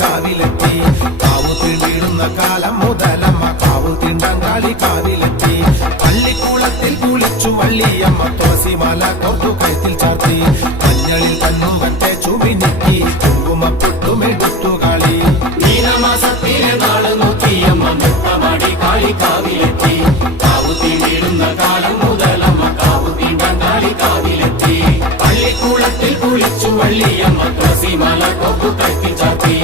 കാവിലെത്തി കാവു തീണ്ടിടുന്ന കാലം മുതലമ്മ കാവു തീണ്ടങ്കാളി കാവിലെത്തി പള്ളിക്കൂളത്തിൽ കുളിച്ചു വള്ളിയമ്മ തുളസിമാല കൊത്തു കഴുത്തിൽ ചാർത്തി മഞ്ഞളിൽ തന്നും വറ്റെ ചുമിനിക്കി കുങ്കുമപ്പൊട്ടുമെടുത്തു കളി മീനമാസത്തിലെ നാള് നോക്കിയമ്മ നൃത്തമാടി കാളി കാവിലെത്തി കാവു തീണ്ടിടുന്ന കാലം മുതലമ്മ കാവു തീണ്ടങ്കാളി കാവിലെത്തി പള്ളിക്കൂളത്തിൽ കുളിച്ചു വള്ളിയമ്മ തുളസിമാല കൊത്തു കഴുത്തിൽ ചാർത്തി